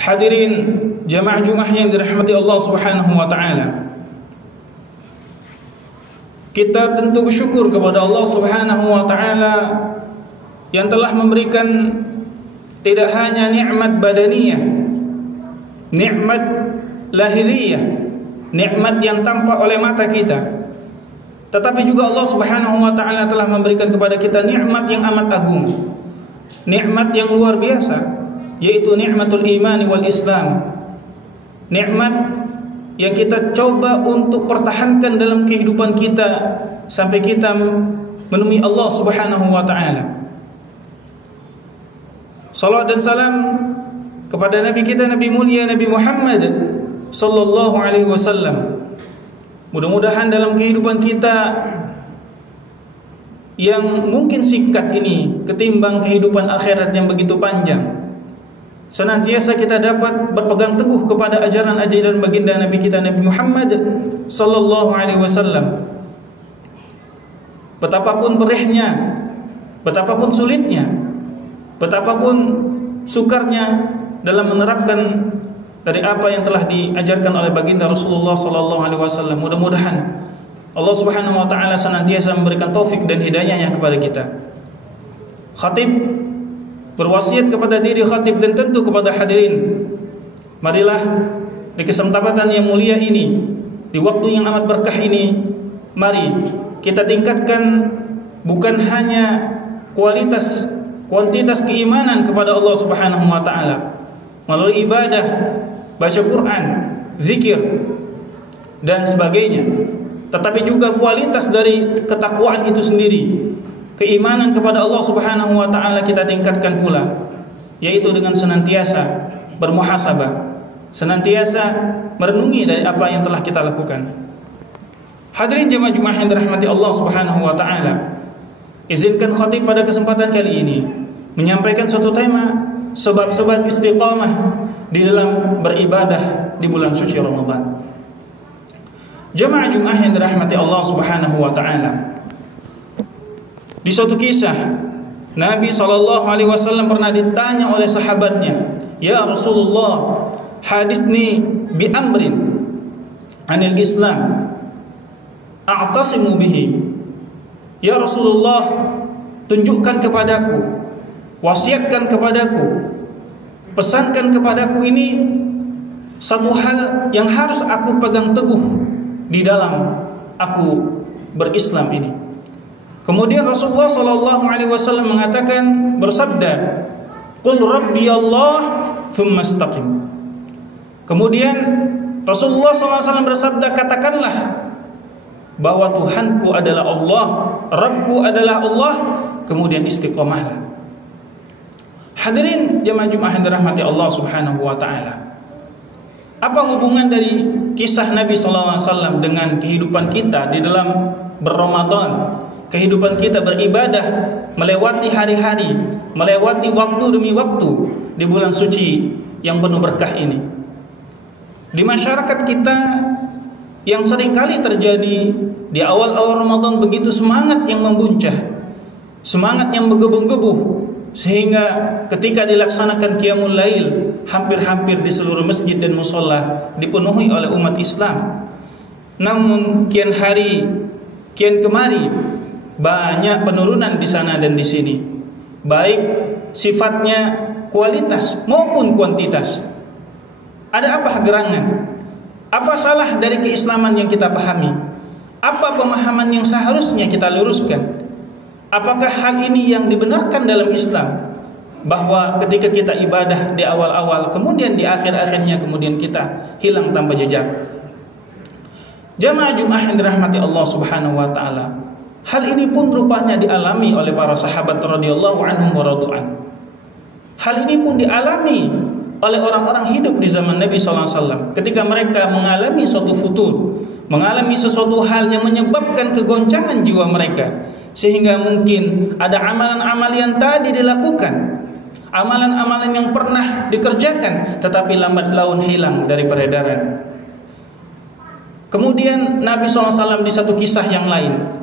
Hadirin jamaah Jumat yang dirahmati Allah Subhanahu wa taala. Kita tentu bersyukur kepada Allah Subhanahu wa taala yang telah memberikan tidak hanya nikmat badaniyah, nikmat lahiriyah, nikmat yang tampak oleh mata kita, tetapi juga Allah Subhanahu wa taala telah memberikan kepada kita nikmat yang amat agung, nikmat yang luar biasa, yaitu nikmatul iman wal Islam. Nikmat yang kita coba untuk pertahankan dalam kehidupan kita sampai kita menemui Allah Subhanahu wa taala. Salawat dan salam kepada Nabi kita, Nabi mulia Nabi Muhammad sallallahu alaihi wasallam. Mudah-mudahan dalam kehidupan kita yang mungkin singkat ini ketimbang kehidupan akhirat yang begitu panjang, senantiasa kita dapat berpegang teguh kepada ajaran-ajaran baginda Nabi kita Nabi Muhammad sallallahu alaihi wasallam. Betapapun perihnya, betapapun sulitnya, betapapun sukarnya dalam menerapkan dari apa yang telah diajarkan oleh baginda Rasulullah sallallahu alaihi wasallam, mudah-mudahan Allah Subhanahu wa taala senantiasa memberikan taufik dan hidayahnya kepada kita. Khatib berwasiat kepada diri khatib dan tentu kepada hadirin, marilah di kesempatan yang mulia ini, di waktu yang amat berkah ini, mari kita tingkatkan bukan hanya kuantitas keimanan kepada Allah Subhanahu wa taala melalui ibadah, baca Quran, zikir dan sebagainya, tetapi juga kualitas dari ketakwaan itu sendiri. Keimanan kepada Allah Subhanahu wa taala kita tingkatkan pula, yaitu dengan senantiasa bermuhasabah, senantiasa merenungi dari apa yang telah kita lakukan. Hadirin jemaah Jumat yang dirahmati Allah Subhanahu wa taala, izinkan khatib pada kesempatan kali ini menyampaikan suatu tema sebab-sebab istiqamah di dalam beribadah di bulan suci Ramadan. Jemaah Jumat yang dirahmati Allah Subhanahu wa taala, di suatu kisah Nabi SAW pernah ditanya oleh sahabatnya, "Ya Rasulullah, hadithni bi amrin anil Islam a'tasimu bihi." Ya Rasulullah, tunjukkan kepadaku, wasiatkan kepadaku, pesankan kepadaku ini satu hal yang harus aku pegang teguh di dalam aku berislam ini. Kemudian Rasulullah SAW mengatakan, bersabda, "Qul Rabbi Allah, thumma istaqim." Kemudian Rasulullah SAW bersabda, katakanlah bahwa Tuhanku adalah Allah, Rabbku adalah Allah, kemudian istiqamahlah. Hadirin jemaah Jumat yang dirahmati Allah Subhanahu wa taala, apa hubungan dari kisah Nabi SAW dengan kehidupan kita di dalam berRamadan, kehidupan kita beribadah, melewati hari-hari, melewati waktu demi waktu di bulan suci yang penuh berkah ini? Di masyarakat kita yang seringkali terjadi di awal-awal Ramadan begitu semangat yang membuncah, semangat yang menggebu-gebu, sehingga ketika dilaksanakan qiyamul lail hampir-hampir di seluruh masjid dan musholla dipenuhi oleh umat Islam. Namun kian hari, kian kemari banyak penurunan di sana dan di sini, baik sifatnya kualitas maupun kuantitas. Ada apa gerangan? Apa salah dari keislaman yang kita pahami? Apa pemahaman yang seharusnya kita luruskan? Apakah hal ini yang dibenarkan dalam Islam, bahwa ketika kita ibadah di awal-awal, kemudian di akhir-akhirnya kemudian kita hilang tanpa jejak? Jamaah Jumat yang dirahmati Allah Subhanahu wa taala, hal ini pun rupanya dialami oleh para sahabat radhiyallahu anhum wa radhu'an. Hal ini pun dialami oleh orang-orang hidup di zaman Nabi SAW, ketika mereka mengalami suatu futur, mengalami sesuatu hal yang menyebabkan kegoncangan jiwa mereka, sehingga mungkin ada amalan-amalan yang tadi dilakukan, amalan-amalan yang pernah dikerjakan, tetapi lambat laun hilang dari peredaran. Kemudian Nabi SAW di satu kisah yang lain,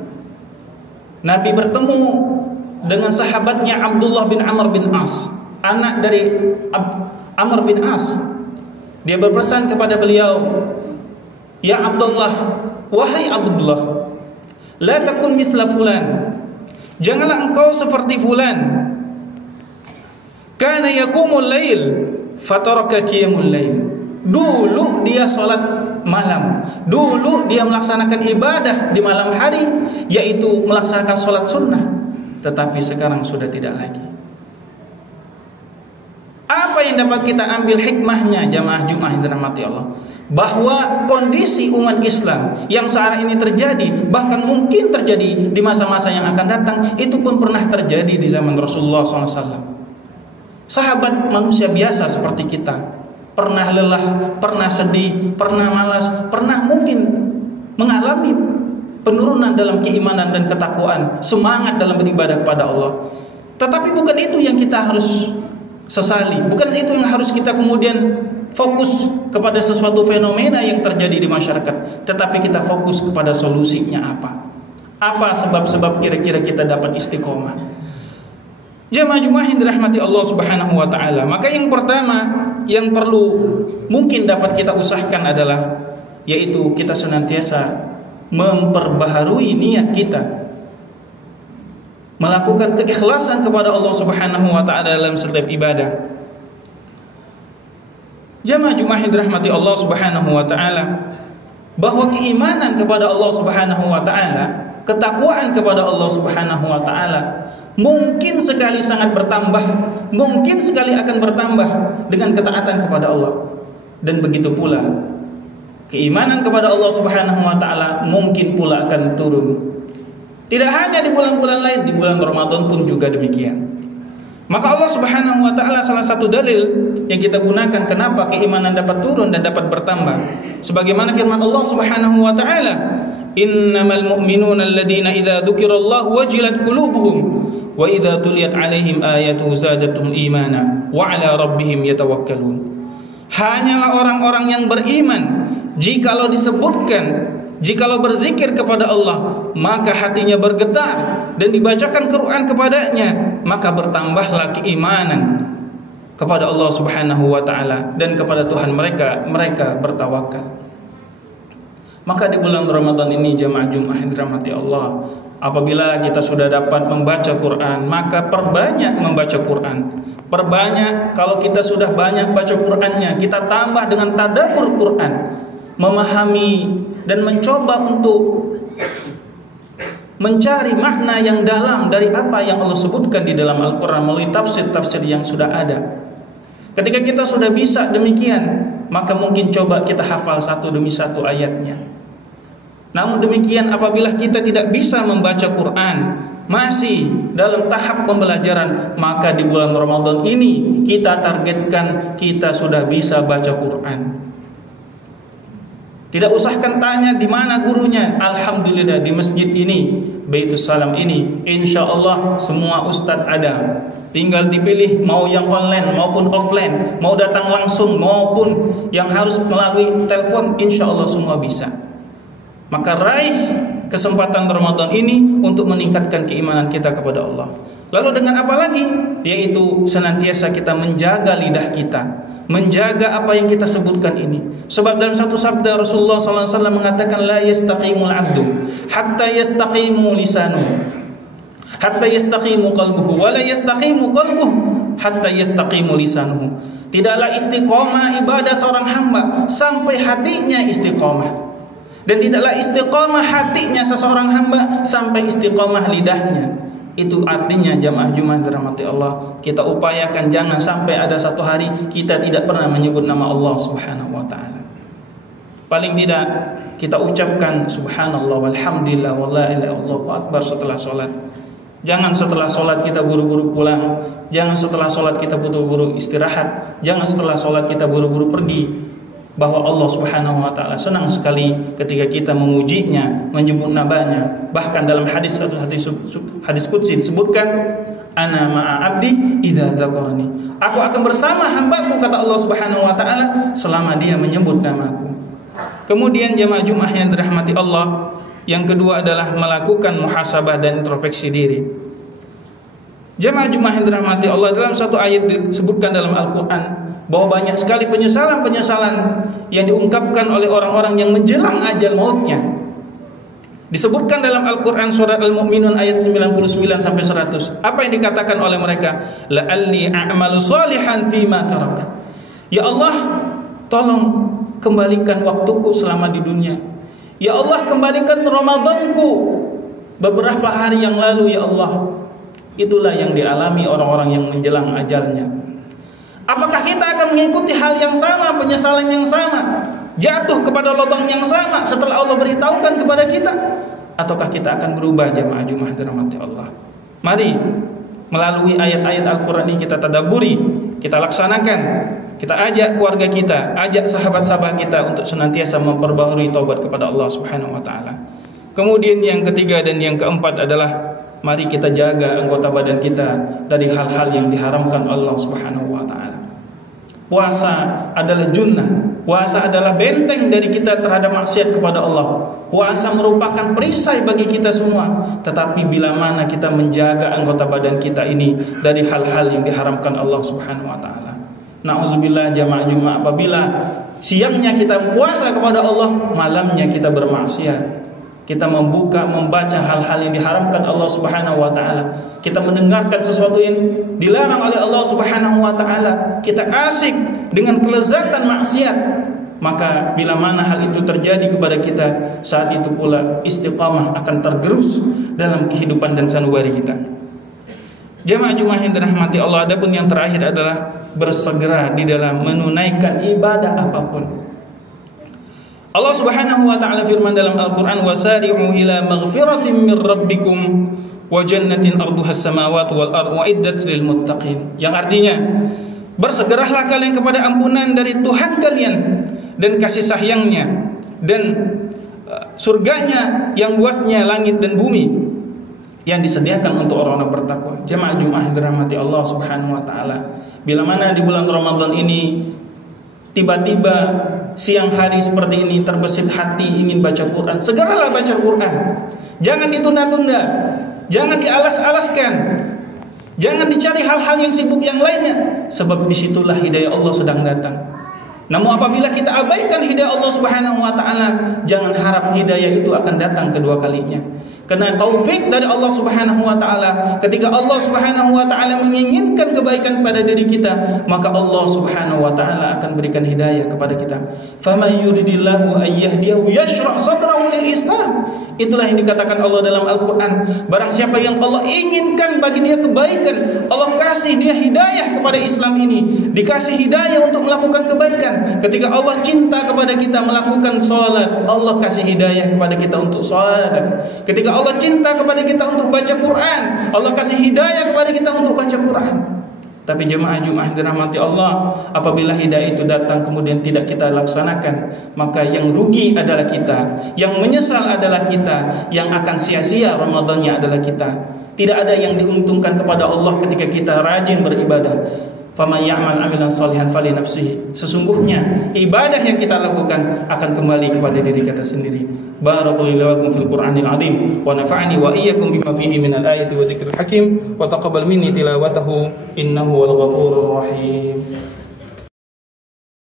Nabi bertemu dengan sahabatnya Abdullah bin Amr bin As, anak dari Amr bin As. Dia berpesan kepada beliau, "Ya Abdullah, wahai Abdullah, la takun mithla fulan. Janganlah engkau seperti fulan. Kana yaqumul lail fataraka qiyamul lail." Dulu dia salat malam, dulu dia melaksanakan ibadah di malam hari, yaitu melaksanakan salat sunnah, tetapi sekarang sudah tidak lagi. Apa yang dapat kita ambil hikmahnya jamaah Jumat yang dirahmati Allah? Bahwa kondisi umat Islam yang saat ini terjadi, bahkan mungkin terjadi di masa-masa yang akan datang, itu pun pernah terjadi di zaman Rasulullah SAW. Sahabat manusia biasa seperti kita, pernah lelah, pernah sedih, pernah malas, pernah mungkin mengalami penurunan dalam keimanan dan ketakwaan, semangat dalam beribadah kepada Allah. Tetapi bukan itu yang kita harus sesali, bukan itu yang harus kita kemudian fokus kepada sesuatu fenomena yang terjadi di masyarakat, tetapi kita fokus kepada solusinya apa sebab-sebab kira-kira kita dapat istiqomah. Jamaah Jumat yang dirahmati Allah Subhanahu wa taala, maka yang pertama yang perlu mungkin dapat kita usahakan adalah yaitu kita senantiasa memperbaharui niat kita, melakukan keikhlasan kepada Allah Subhanahu wa taala dalam setiap ibadah. Jamaah Jumat yang dirahmati Allah Subhanahu wa taala, bahwa keimanan kepada Allah Subhanahu wa taala, ketakwaan kepada Allah Subhanahu wa taala mungkin sekali sangat bertambah, mungkin sekali akan bertambah dengan ketaatan kepada Allah. Dan begitu pula keimanan kepada Allah Subhanahu wa taala mungkin pula akan turun. Tidak hanya di bulan-bulan lain, di bulan Ramadan pun juga demikian. Maka Allah Subhanahu wa taala salah satu dalil yang kita gunakan kenapa keimanan dapat turun dan dapat bertambah, sebagaimana firman Allah Subhanahu wa taala, "Innamal mu'minuna alladziina idza dzukirallahu wajilat qulubuhum wa idza tuliyat 'alaihim ayatuhu zadatuhum imana wa 'ala rabbihim yatawakkalun." Hanyalah orang-orang yang beriman jikalau disebutkan, jikalau berzikir kepada Allah, maka hatinya bergetar, dan dibacakan Quran kepadanya, maka bertambahlah keimanan kepada Allah Subhanahu wa taala dan kepada Tuhan mereka bertawakal. Maka di bulan Ramadan ini jamaah Jumat yang dirahmati Allah, apabila kita sudah dapat membaca Quran, maka perbanyak membaca Quran. Perbanyak, kalau kita sudah banyak baca Qurannya, kita tambah dengan tadabbur Quran, memahami dan mencoba untuk mencari makna yang dalam dari apa yang Allah sebutkan di dalam Al-Quran melalui tafsir-tafsir yang sudah ada. Ketika kita sudah bisa demikian, maka mungkin coba kita hafal satu demi satu ayatnya. Namun demikian, apabila kita tidak bisa membaca Quran, masih dalam tahap pembelajaran, maka di bulan Ramadan ini kita targetkan kita sudah bisa baca Quran. Tidak usahkan tanya di mana gurunya. Alhamdulillah di masjid ini, Baitus Salam ini, insya Allah semua ustadz ada. Tinggal dipilih mau yang online maupun offline, mau datang langsung maupun yang harus melalui telepon, insya Allah semua bisa. Maka raih kesempatan Ramadan ini untuk meningkatkan keimanan kita kepada Allah. Lalu dengan apa lagi? Yaitu senantiasa kita menjaga lidah kita, menjaga apa yang kita sebutkan ini. Sebab dalam satu sabda Rasulullah SAW mengatakan, la yastaqimul abdu hatta yastaqimu lisanuhu, hatta yastaqimu qalbuhu, wa la yastaqimu qalbuhu hatta yastaqimu lisanuhu. Tidaklah istiqomah ibadah seorang hamba sampai hatinya istiqomah, dan tidaklah istiqomah hatinya seseorang hamba sampai istiqomah lidahnya. Itu artinya jamaah Jumat dirahmati Allah, kita upayakan jangan sampai ada satu hari kita tidak pernah menyebut nama Allah Subhanahu wa taala. Paling tidak kita ucapkan subhanallah walhamdulillah wala ilaha illallah akbar setelah salat. Jangan setelah salat kita buru-buru pulang, jangan setelah salat kita buru-buru istirahat, jangan setelah salat kita buru-buru pergi. Bahwa Allah Subhanahu wa taala senang sekali ketika kita memujinya, menyebut namanya. Bahkan dalam hadis qudsi disebutkan, ana ma'a abdi idza dzakarani. Aku akan bersama hambaku, kata Allah Subhanahu wa taala, selama dia menyebut namaku. Kemudian jamaah Jumat yang dirahmati Allah, yang kedua adalah melakukan muhasabah dan introspeksi diri. Jemaah yang dirahmati Allah, dalam satu ayat disebutkan dalam Al-Quran bahwa banyak sekali penyesalan-penyesalan yang diungkapkan oleh orang-orang yang menjelang ajal mautnya. Disebutkan dalam Al-Quran surat Al-Mu'minun ayat 99 sampai 100. Apa yang dikatakan oleh mereka? La'alli a'malu salihan fima tarak. Ya Allah, tolong kembalikan waktuku selama di dunia. Ya Allah, kembalikan Ramadanku beberapa hari yang lalu ya Allah. Itulah yang dialami orang-orang yang menjelang ajalnya. Apakah kita akan mengikuti hal yang sama, penyesalan yang sama, jatuh kepada lubang yang sama setelah Allah beritahukan kepada kita? Ataukah kita akan berubah jemaah Jumat dirahmati Allah? Mari melalui ayat-ayat Al-Quran ini kita tadabburi, kita laksanakan, kita ajak keluarga kita, ajak sahabat-sahabat kita untuk senantiasa memperbaharui taubat kepada Allah Subhanahu wa taala. Kemudian yang ketiga dan yang keempat adalah mari kita jaga anggota badan kita dari hal-hal yang diharamkan Allah Subhanahu wa taala. Puasa adalah junnah, puasa adalah benteng dari kita terhadap maksiat kepada Allah. Puasa merupakan perisai bagi kita semua. Tetapi bila mana kita menjaga anggota badan kita ini dari hal-hal yang diharamkan Allah Subhanahu wa taala. Nauzubillah jamaah Jumat, apabila siangnya kita puasa kepada Allah, malamnya kita bermaksiat. Kita membaca hal-hal yang diharamkan Allah Subhanahu wa taala. Kita mendengarkan sesuatu yang dilarang oleh Allah Subhanahu wa taala. Kita asik dengan kelezatan maksiat. Maka bila mana hal itu terjadi kepada kita, saat itu pula istiqamah akan tergerus dalam kehidupan dan sanubari kita. Jemaah Jumat yang dirahmati Allah, adapun yang terakhir adalah bersegera di dalam menunaikan ibadah apapun. Allah Subhanahu wa taala firman dalam Al-Qur'an, wasari'u ila maghfiratin min rabbikum wa jannatin arduha as-samawati wal ardu uiddat lil muttaqin. Yang artinya, bersegeralah kalian kepada ampunan dari Tuhan kalian dan kasih sayangnya dan surganya yang luasnya langit dan bumi yang disediakan untuk orang-orang bertakwa. Jemaah Jumat yang dirahmati Allah Subhanahu wa taala, bila mana di bulan Ramadan ini tiba-tiba siang hari seperti ini terbesit hati ingin baca Quran, segeralah baca Quran. Jangan ditunda-tunda, jangan dialas-alaskan, jangan dicari hal-hal yang sibuk yang lainnya, sebab disitulah hidayah Allah sedang datang. Namun apabila kita abaikan hidayah Allah Subhanahu wa taala, jangan harap hidayah itu akan datang kedua kalinya. Karena taufik dari Allah Subhanahu wa taala, ketika Allah Subhanahu wa taala menginginkan kebaikan pada diri kita, maka Allah Subhanahu wa taala akan berikan hidayah kepada kita. Faman yuridillahu ayyahdiyahu yashrah sadrahu lil Islam. Itulah yang dikatakan Allah dalam Al-Qur'an. Barang siapa yang Allah inginkan bagi dia kebaikan, Allah kasih dia hidayah kepada Islam ini, dikasih hidayah untuk melakukan kebaikan. Ketika Allah cinta kepada kita melakukan salat, Allah kasih hidayah kepada kita untuk salat. Ketika Allah cinta kepada kita untuk baca Quran, Allah kasih hidayah kepada kita untuk baca Quran. Tapi jemaah Jumat dirahmati Allah, apabila hidayah itu datang kemudian tidak kita laksanakan, maka yang rugi adalah kita, yang menyesal adalah kita, yang akan sia-sia Ramadannya adalah kita. Tidak ada yang diuntungkan kepada Allah ketika kita rajin beribadah. Faman ya'mal 'amalan shalihan fali nafsihi. Sesungguhnya ibadah yang kita lakukan akan kembali kepada diri kita sendiri. Barakallahu lakum fil Qur'anil 'azim wa nafa'ani wa iyyakum bima fihi minal ayati wa dzikril hakim wa taqabbal minni tilawatahu innahu wal ghafurur rahim.